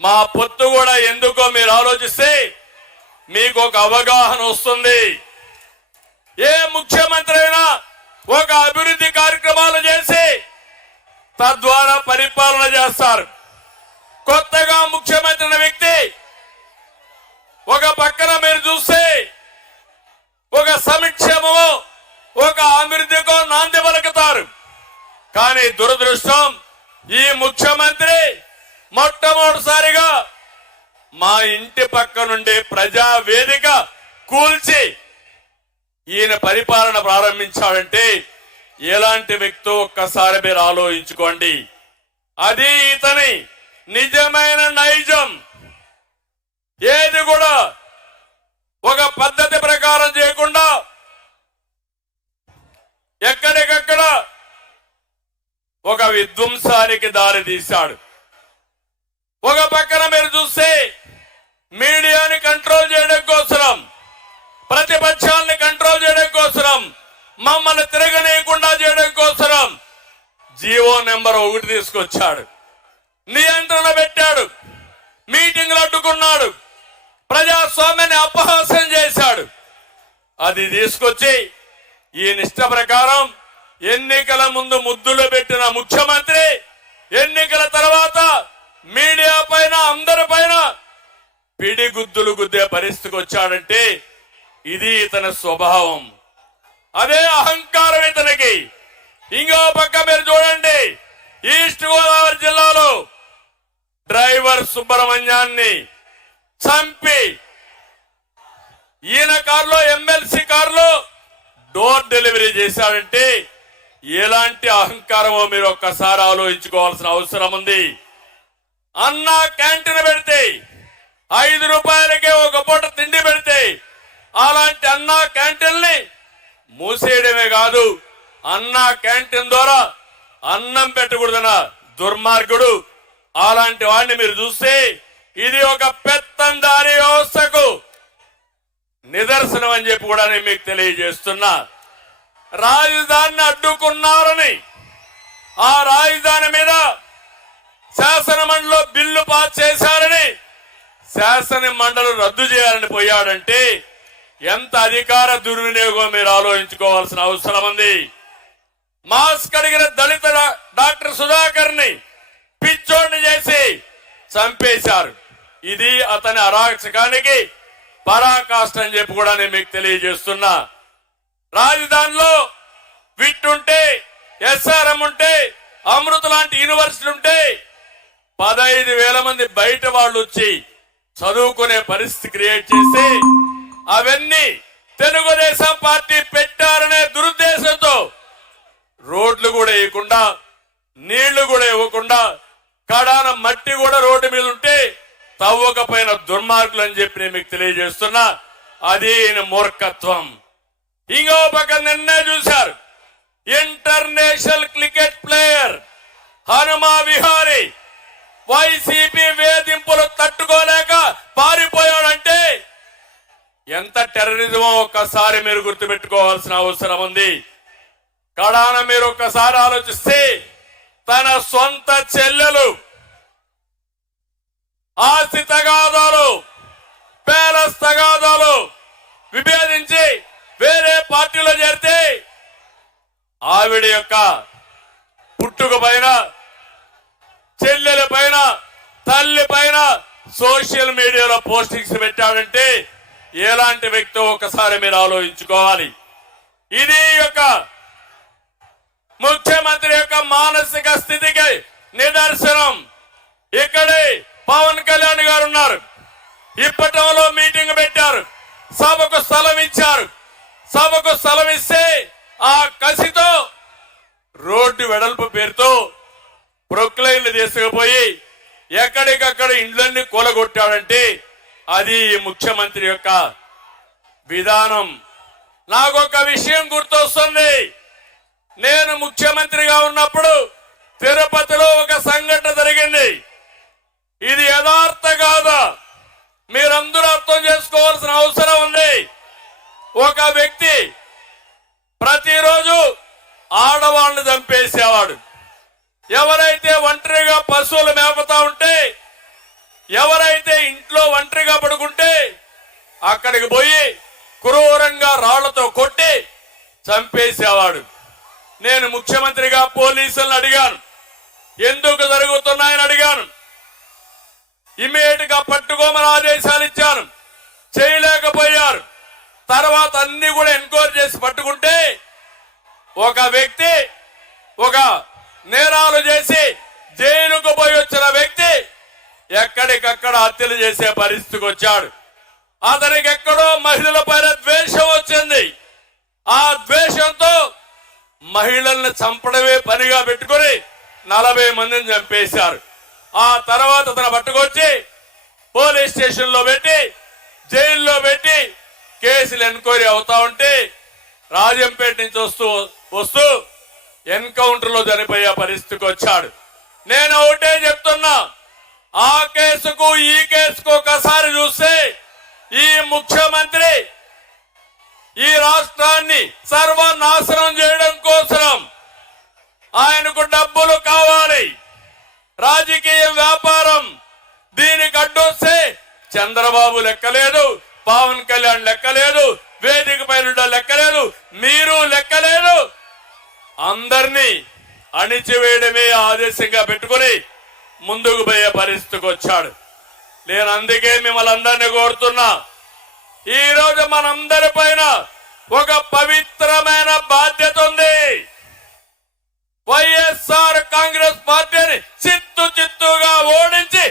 మా పొత్తు కూడా ఎందుకో మీరు ఆలోచిస్తే మీకు ఒక అవగాహన వస్తుంది. ఏ ముఖ్యమంత్రి అయినా ఒక అభివృద్ధి కార్యక్రమాలు చేసి తద్వారా పరిపాలన చేస్తారు. కొత్తగా ముఖ్యమంత్రి వ్యక్తి ఒక పక్కన మీరు చూస్తే ఒక సంక్షేమము ఒక అభివృద్ధికో నాంది పలుకుతారు. కానీ దురదృష్టం ఈ ముఖ్యమంత్రి మొట్టమొదటిసారిగా మా ఇంటి పక్క నుండి ప్రజా వేదిక కూల్చి ఈయన పరిపాలన ప్రారంభించాడంటే ఎలాంటి వ్యక్తో ఒక్కసారి మీరు ఆలోచించుకోండి. అది ఇతని నిజమైన నైజం. ఏది కూడా ఒక పద్ధతి ప్రకారం చేయకుండా ఎక్కడికక్కడ ఒక విధ్వంసానికి దారి తీశాడు. ఒక పక్కన మీరు చూస్తే మీడియాని కంట్రోల్ చేయడం కోసం, ప్రతిపక్షాలని కంట్రోల్ చేయడం కోసం, మమ్మల్ని తిరగనీయకుండా చేయడం కోసం జీవో నెంబర్ 1 తీసుకొచ్చాడు. నియంత్రణ పెట్టాడు. మీటింగ్లు అడ్డుకున్నాడు. ప్రజాస్వామ్యాన్ని అపహాస్యం చేశాడు. అది తీసుకొచ్చి ఈ నిష్ట ప్రకారం ఎన్నికల ముందు ముద్దులు పెట్టిన ముఖ్యమంత్రి ఎన్నికల తర్వాత మీడియా పైన అందరి పైన పిడిగుద్దులు గుద్దే పరిస్థితికి వచ్చాడంటే ఇది ఇతని స్వభావం. అదే అహంకారం ఇతనికి. ఇంకో పక్క మీరు చూడండి, ఈస్ట్ గోదావరి జిల్లాలో డ్రైవర్ సుబ్రహ్మణ్యాన్ని చంపి ఈయన కారులో ఎమ్మెల్సీ కారులో డోర్ డెలివరీ చేశాడంటే ఎలాంటి అహంకారమో మీరు ఒక్కసారి ఆలోచించుకోవాల్సిన అవసరం ఉంది. అన్నా క్యాంటీన్ పెడితే 5 రూపాయలకే ఒక పూట తిండి పెడితే అలాంటి అన్నా క్యాంటీన్ ని మూసేయడమే కాదు, అన్నా క్యాంటీన్ ద్వారా అన్నం పెట్టకూడదన్న దుర్మార్గుడు. అలాంటి వాడిని మీరు చూస్తే ఇది ఒక పెత్తందారీ వ్యవస్థకు నిదర్శనం అని చెప్పి కూడా నేను మీకు తెలియజేస్తున్నా. రాజధానిని అడ్డుకున్నారని ఆ రాజధాని మీద శాసన మండలిలో బిల్లు పాస్ చేశారని శాసన మండలి రద్దు చేయాలని పోయాడంటే ఎంత అధికార దుర్వినియోగం మీరు ఆలోచించుకోవాల్సిన అవసరం ఉంది. మాస్క్ అడిగిన దళిత డాక్టర్ సుధాకర్ ని పిచ్చోడిని చేసి చంపేశారు. ఇది అతని అరాచకానికి పరాకాష్ట అని చెప్పి కూడా నేను మీకు తెలియజేస్తున్నా. రాజధానిలో విట్ ఉంటే, ఎస్ఆర్ఎం ఉంటే, అమృత లాంటి యూనివర్సిటీ ఉంటే 15,000 మంది బయట వాళ్ళు వచ్చి చదువుకునే పరిస్థితి క్రియేట్ చేసి అవన్నీ తెలుగుదేశం పార్టీ పెట్టారనే దురుద్దేశంతో రోడ్లు కూడా వేయకుండా, నీళ్లు కూడా ఇవ్వకుండా, కడాన మట్టి కూడా రోడ్డు మీద ఉంటే తవ్వకపోయిన దుర్మార్గులు అని చెప్పి నేను మీకు తెలియజేస్తున్నా. అది మూర్ఖత్వం. ఇంకో పక్క నిన్నే చూశారు, international cricket player Hanuma Vihari YCP వేధింపులు తట్టుకోలేక పారిపోయాడంటే ఎంత టెర్రరిజమో ఒక్కసారి మీరు గుర్తుపెట్టుకోవాల్సిన అవసరం ఉంది. కడాన మీరు ఒక్కసారి ఆలోచిస్తే తన సొంత చెల్లెలు ఆస్తి తగాదాలు, ప్యాలెస్ తగాదాలు విభేదించి వేరే పార్టీలో చేరితే ఆవిడ యొక్క పుట్టుక పైన, చెల్లెల పైన, తల్లి పైన సోషల్ మీడియాలో పోస్టింగ్స్ పెట్టాడంటే ఎలాంటి వ్యక్తో ఒకసారి మీరు ఆలోచించుకోవాలి. ఇది యొక్క ముఖ్యమంత్రి యొక్క మానసిక స్థితికి నిదర్శనం. ఇక్కడే పవన్ కళ్యాణ్ గారు ఉన్నారు. ఇప్పటంలో మీటింగ్ పెట్టారు, సభకు స్థలం ఇచ్చారు. సభకు స్థలం ఇస్తే ఆ కసితో రోడ్డు వెడల్పు పేరుతో ప్రొక్లైన్లు తీసుకుపోయి ఎక్కడికక్కడ ఇండ్లన్నీ కూలగొట్టాడంటే అది ముఖ్యమంత్రి యొక్క విధానం. నాకొక విషయం గుర్తొస్తుంది. నేను ముఖ్యమంత్రిగా ఉన్నప్పుడు తిరుపతిలో ఒక సంఘటన జరిగింది. ఇది యథార్థ కాదా మీరందరూ అర్థం చేసుకోవాల్సిన అవసరం ఉంది. ఒక వ్యక్తి ప్రతిరోజు ఆడవాళ్ళని చంపేసేవాడు. ఎవరైతే ఒంటరిగా పశువులు మేపుతా ఉంటే అక్కడికి పోయి క్రూరంగా రాళ్లతో కొట్టి చంపేసేవాడు. నేను ముఖ్యమంత్రిగా పోలీసులను అడిగాను, ఎందుకు జరుగుతున్నాయని అడిగాను. ఇమీడియట్ గా పట్టుకోమని ఆదేశాలు ఇచ్చాను, చేయలేకపోయారు. తర్వాత అన్ని కూడా ఎంక్వైరీ చేసి పట్టుకుంటే ఒక వ్యక్తి ఒక నేరాలు చేసి జైలుకు పోయి వచ్చిన వ్యక్తి ఎక్కడికక్కడ హత్యలు చేసే పరిస్థితికి వచ్చాడు. అతనికి ఎక్కడో మహిళల పైన ద్వేషం వచ్చింది. ఆ ద్వేషంతో మహిళల్ని చంపడమే పనిగా పెట్టుకుని 40 మందిని చంపేశారు. ఆ తర్వాత అతను పట్టుకొచ్చి పోలీస్ స్టేషన్ లో పెట్టి జైల్లో పెట్టి కేసులు ఎంక్వైరీ అవుతా ఉంటే రాజంపేట నుంచి వస్తూ ఎన్కౌంటర్ లో చనిపోయే పరిస్థితికి వచ్చాడు. నేను ఒకటే చెప్తున్నా, ఆ కేసుకు ఈ కేసుకు ఒకసారి చూస్తే ఈ ముఖ్యమంత్రి ఈ రాష్ట్రాన్ని సర్వనాశనం చేయడం కోసం ఆయనకు డబ్బులు కావాలి, రాజకీయ వ్యాపారం. దీనికి అడ్డొస్తే చంద్రబాబు లెక్కలేదు, పవన్ కళ్యాణ్ లెక్కలేదు, వేదిక పైన లెక్కలేదు, మీరు లెక్కలేదు. అందరినీ అణిచివేయడమే ఆదేశంగా పెట్టుకుని ముందుకు పోయే పరిస్థితికి వచ్చాడు. నేను అందుకే మిమ్మల్ని అందరినీ కోరుతున్నా, ఈ రోజు మనందరి పైన ఒక పవిత్రమైన బాధ్యత ఉంది. వైఎస్ఆర్ కాంగ్రెస్ పార్టీని చిత్తుగా ఓడించి